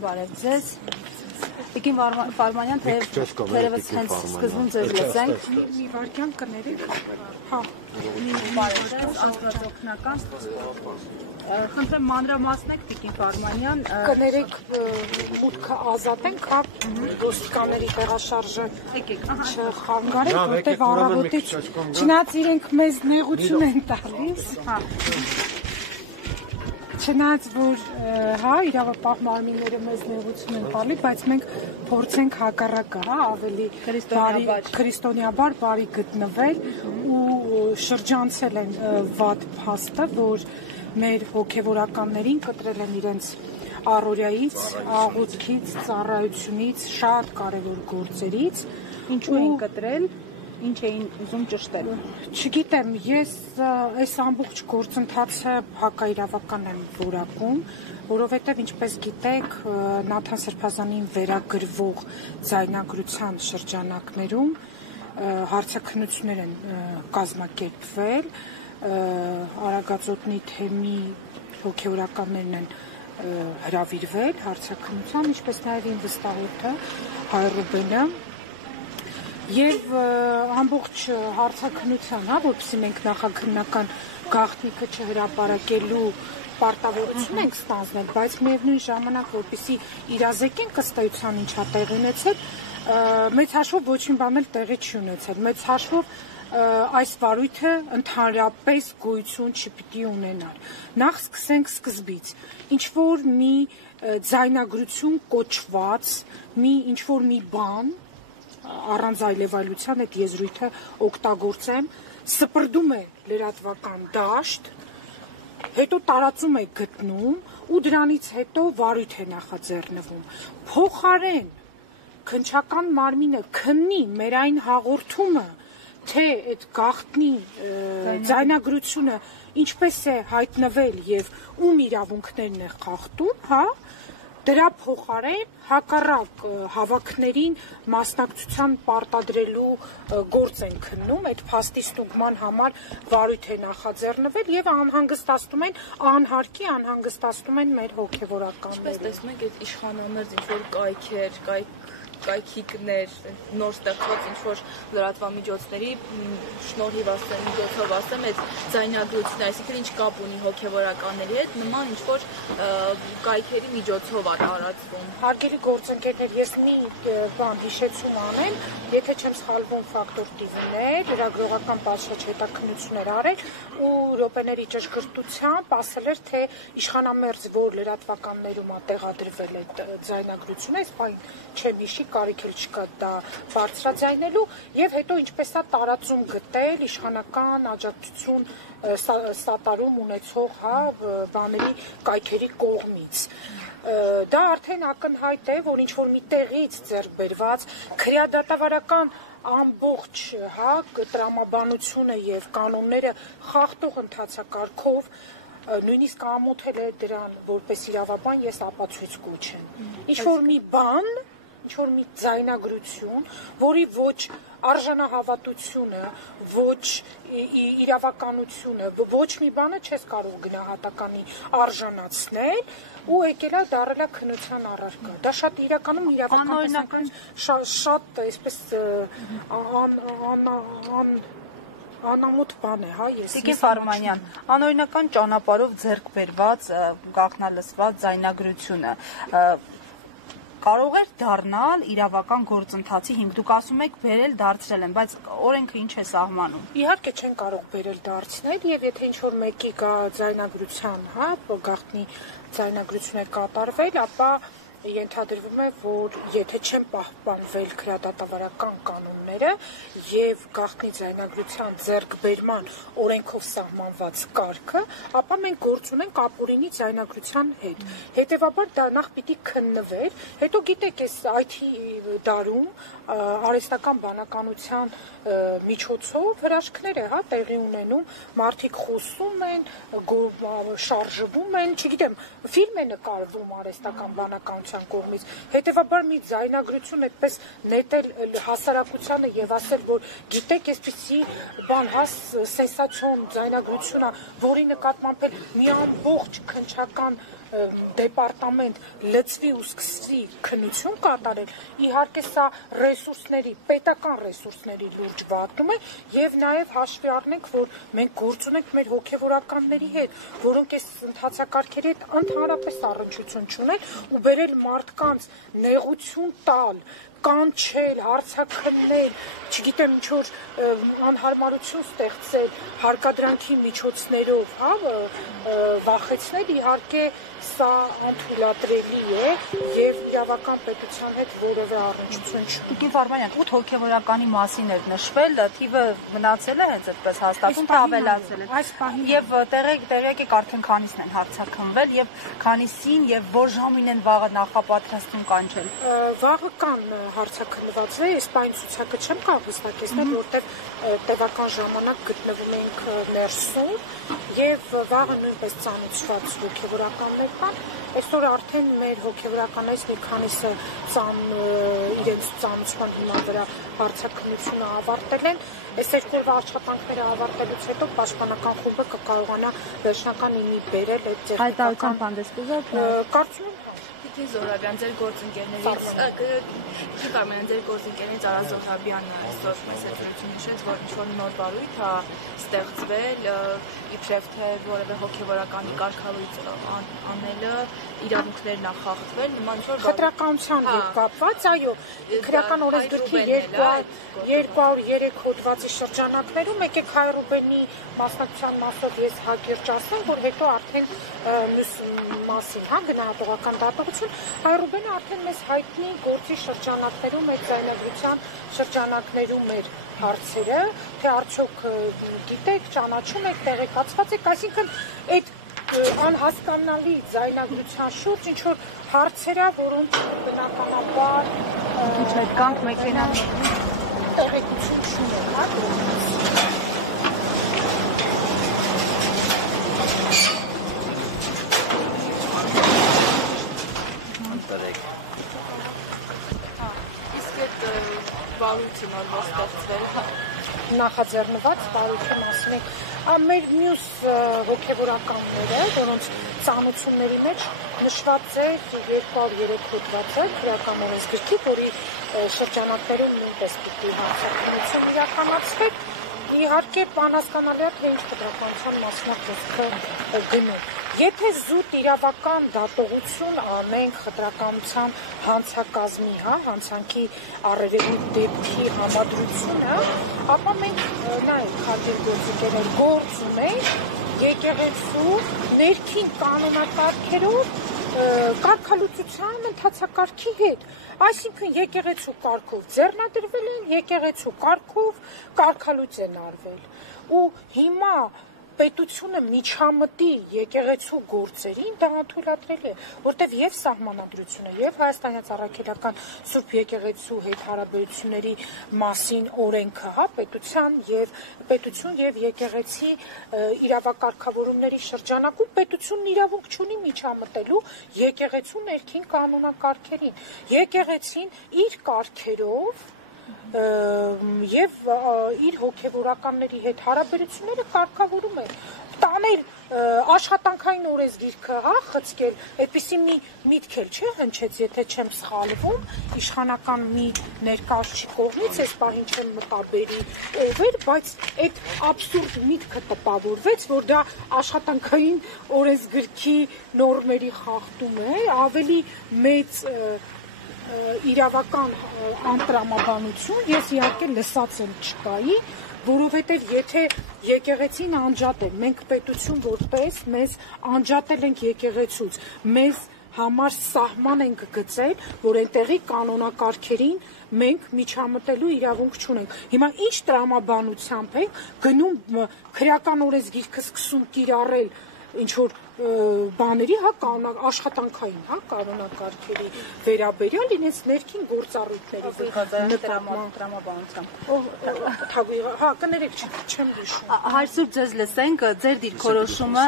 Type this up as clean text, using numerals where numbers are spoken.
Բարև ձեզ։ Տիկին Ֆարմանյան, թերևս հենց սկզբում ձեզ լսենք։ Մի վարքյան կներեք։ Հա։ Բարև ձեզ, աստվածօգնական։ Խնդրեմ մանրամասնեք Տիկին Ֆարմանյան։ Կներեք մուտքը ազատենք, հա, ոստիկանների տեղաշարժը չխանգարենք, որտեղ առավոտից չնայած իրենք մեզ նեղություն են տալիս, հա։ Չնայած որ հա իրավապահ մարմինները մեզ նեղություն են տալի, բայց մենք փորձենք հակառակը, հա, ավելի քրիստոնեաբար բարի գտնվել ու շրջանցել են վատ փաստը, որ մեր հոգևորականներին կտրել են իրենց առօրյայից, աղոթքից, ծառայությունից, շատ կարևոր գործերից, ինչու են կտրել, ինչ էին ուզում ճշտել։ Չգիտեմ, ես այս ամբողջ գործընթացը հակաիրավական եմ որակում, որովհետև ինչպես գիտեք, Նաթան Սրբազանին վերագրվող ձայնագրության շրջանակներում հարցաքննություններ են կազմակերպվել, Արագածոտնի թեմի հոգևորականներն են հրավիրվել հարցաքննության, ինչպես նաև իմ վստահորդը Հայ Ռուբենը եւ ամբողջ հարցաքննության, հա, որպեսզի մենք նախաքննական գաղտնիքը չհրապարակելու պարտավորություն ենք ստանձնել, բայց միևնույն ժամանակ որպեսզի իրազեկենք ըստ էության ինչա տեղի ունեցել, մեծ հաշվով ոչ մի բան էլ տեղի չի ունեցել, մեծ հաշվով այս վարույթը ընդհանրապես գոյություն չպիտի ունենար։ Նախ սկսենք սկզբից, ինչ որ մի ձայնագրություն կոչված, ինչ որ մի բան առանց այլևայլության այդ եզրույթը օգտագործեմ, սպրդում է լրատվական դաշտ, հետո տարածում է գտնում ու դրանից հետո վարույթ է նախաձեռնվում։ Փոխարեն քննչական մարմինը քննի մեր այն հաղորդումը, թե այդ գաղտնի ձայնագրությունը ինչպես է հայտնվել եւ ում իրավունքներն է խախտում, հա, դրա փոխարեն հակառակ հավաքներին մասնակցության պարտադրելու գործ են քննում, այդ փաստի ստուգման համար վարույթ է նախաձեռնվել եւ անհանգստացնում են, անհանգստացնում են մեր հոգեվորականներին։ Ինչպես տեսնում եք, այդ իշխանամերձ ինչ որ կայքիկներ, նոր ստեղծված ինչ-որ լրատվամիջոցների շնորհիվ ասեմ, միջոցով ասեմ, այդ ձայնագրությունը, այսինքն ինչ կապ ունի հոգևորականների հետ, նման ինչ-որ կայքերի միջոցով է տարածվում։ Հարգելի գործընկերներ, ես մի բան հիշեցում անեմ, եթե չեմ սխալվում ֆակտոր TV-ներ, լրագրողական պատշաճ հետաքննություններ արել ու րոպեների ճշգրտությամբ ասել էր, թե իշխանամերձ որ լրատվականներում է տեղադրվել այդ ձայնագրությունը, այս բան չեմ հիշի, կարիք էլ չկա դա բարձրաձայնելու եւ հետո ինչպես է տարածում գտել իշխանական աջակցություն սատարում ունեցող, հա, բաների կայքերի կողմից։ Դա արդեն ակնհայտ է, որ ինչ որ մի տեղից ձեռք բերված քրեադատավարական ամբողջ, հա, տրամաբանությունը եւ կանոնները խախտող ընթացակարգով նույնիսկ ամոթել է դրան որպես իրավաբան ես ապացույց կոչեմ։ Ինչ որ մի բան, ինչ որ մի ձայնագրություն, որի ոչ արժանահավատությունը, ոչ իրավականությունը, ոչ մի բանը չես կարող գնահատականի արժանացնել ու եկել է դառել է քննության առարկա։ Դա շատ իրականում իրավական շատ այսպես անամոթ բան է, հա, ես։ Տիկին Ֆարմանյան, անօրինական ճանապարհով ձեռք բերված գաղտնալսված ձայնագրությունը կարող էր դառնալ իրավական գործընթացի հիմք։ Դուք ասում եք բերել դարձրել են, բայց օրենքը ինչ է սահմանում։ Իհարկե չեն կարող բերել դարձնել եւ եթե ինչ որ մեկի կա ձայնագրության, հա, գաղտնի ձայնագրություն է կատարվել, ապա ենթադրվում է, որ եթե չեն պահպանվել քրեադատավարական կանոնները եւ գաղտնի ձայնագրության ձեռքբերման օրենքով սահմանված կարգը, ապա մենք գործ ունենք ապօրինի ձայնագրության հետ։ Հետևաբար դա նախ պիտի քննվեր, հետո գիտեք, այս IT դարում արհեստական բանականության միջոցով հրաշքներ է, հա, տեղի ունենում, մարդիկ խոսում են, շարժվում են, չգիտեմ, ֆիլմ է նկարվում արհեստական բանականության կողմից։ Հետևաբար մի ձայնագրություն այդպես նետել հասարակությանը եւ ասել, որ գիտեք, այսպիսի բան, հա, սենսացիոն ձայնագրություն է, որի նկատմամբ մի ամբողջ քննչական դեպարտամենտ լծվի ու սկսվի քննություն կատարել, իհարկե սա ռեսուրսների, պետական ռեսուրսների լուրջ վատում է եւ նաեւ հաշվի առնենք, որ մենք գործ ունենք մեր հոգեվորականների հետ, որոնք այս ընթացակարգերի հետ ընդհանրապես առնչություն չունեն ու բերել մարդկանց նեղություն տալ, կանչել, հարցաքննել, չգիտեմ ինչ որ անհարմարություն ստեղծել հարկադրանքի միջոցներով, հա, վախեցնել, իհարկե սա անթույլատրելի է եւ իրավական պետության հետ որևէ առնչություն չունի։ Տիկին Վարդանյան, 8 հոգեվորականի մասին էր նշվել, թիվը մնացել է հենց այդպես հաստատում, թե ավելացել է։ Այս պահին Եվ տեղյակ եք արդեն քանիսն են հարցաքննվել եւ քանիսին եւ որ ժամին են վաղը նախապատրաստում կանչել։ Վաղը կան հարցաքննված է, այս պահին ցուցակը չեմ կարող հստակեցնել, որտեղ տևական ժամանակ գտնվում ենք ներսում եւ վաղը նույնպես ծանոթված հոգեվորականներ կան։ Այսօր արդեն մեր հոգեվորականներից մի քանիսը իրենց ծանոթման հիման վրա հարցաքննությունը ավարտել են։ Այս երկու աշխատանքները ավարտելուց հետո պաշտպանական խումբը կկարողանա վերջնական իմի բերել այդ տեխնիկական Հայտարարությամբ հանդես կգա։ Կարծում եմ Տիկին Զոհրաբյան, ձեր գործընկերներից Արա Զոհրաբյանը այսօր մեզ հետ նշեց, որ ինչ-որ նոր վարույթ է ստեղծվել, իբրև թե որևէ հոգեվորականի կարգավիճ անելը իրավունքներն է խախտվել, նման ինչ-որ խտրականության հետ կապված, այո, քրեական օրենսգրքի 203 հոդվածի շրջանակներում եկեք Հայ Ռուբենի մասնակցության մասով ես հակիրճ ասեմ, որ հետո արդեն մյուս մասին, հա, գնահատողական դատողություն, Հայ Ռուբենը արդեն մեզ հայտնի գործի շրջանակներում, այդ ձայնագրության շրջանակներում էր հարցերը, թե արդյոք գիտեք, ճանաչում եք, տեղեկացված եք, այսինքն այդ անհասկանալի ձայնագրության շուրջ ինչ որ հարցեր է, որոնց բնականաբար Ինչ այդ կանք մեքենան տեղեկություն չունեն, հա, իսկ այդ վարույթը նոր ստեղծվել նախաձեռնված վարույթի մասին ենք մեր մյուս հոգեվորականները, որոնց ծանոթությունների մեջ նշված է 203 հոդվածը քրեական օրենսգրքի, որի շրջանակներում նույնպես պիտի հարցաքննություն իրականացվի։ Իհարկե անհասկանալի է, թե ինչ խտրականության մասնակցությունը գնում։ Եթե զուտ իրավական դատողություն անենք խտրականության հանցակազմի, հա, հանցանքի առերևի դեպքի համադրությունը, ապա մենք նայեք հաջորդ գործիքներ գործ ունենք եկեղեցու ներքին կանոնակարգերով կարգալուծության ընթացակարգի հետ, այսինքն եկեղեցու կարգով ձեռնադրվել են, եկեղեցու կարգով կարգալուծ են արվել ու հիմա պետությունը միջամտի եկեղեցու գործերին դա անթույլատրել է, որտեղ եւ սահմանադրությունը եւ Հայաստանյան Առաքելական Սուրբ եկեղեցու հետ հարաբերությունների մասին օրենքը, հա, պետություն եւ եկեղեցի իրավակարգավորումների շրջանակում պետությունն իրավունք չունի միջամտելու եկեղեցու ներքին կանոնակարգերին։ Եկեղեցին իր կարգերով եւ իր հոգեվորականների հետ հարաբերությունները կարգավորում է տանել աշխատանքային օրենսգիրքը, հա, խցկել, այդպիսի մի միտք էլ չէ հնչեց, եթե չեմ սխալվում, իշխանական մի ներկայացուցիչ կողմից, այս պահին չեմ մտաբերի ով էր, բայց այդ աբսուրդ միտքը տպավորվեց, որ դա աշխատանքային օրենսգրքի նորմերի խախտում է, ավելի մեծ իրավական անտրամաբանություն, ես իհարկե լսած եմ չկայի, որովհետև եթե եկեղեցին անջատ է, մենք պետություն որպես մեզ անջատել ենք եկեղեցուց, մեզ համար սահման ենք գծել, որ այնտեղի կանոնակարգերին մենք միջամտելու իրավունք չունենք։ Հիմա ինչ տրամաբանությամբ է գնում քրեական օրենսգիրքը սկսում կիրառել ինչ որ բաների, հա, աշխատանքային, հա, կանոնակարգերի վերաբերյալ իրենց ներքին գործառույթների տրամաբանությամբ։ Հա, կներեք, չեմ հիշում։ Հայր Սուրբ, ձեզ լսենք, ձեր դիրքորոշումը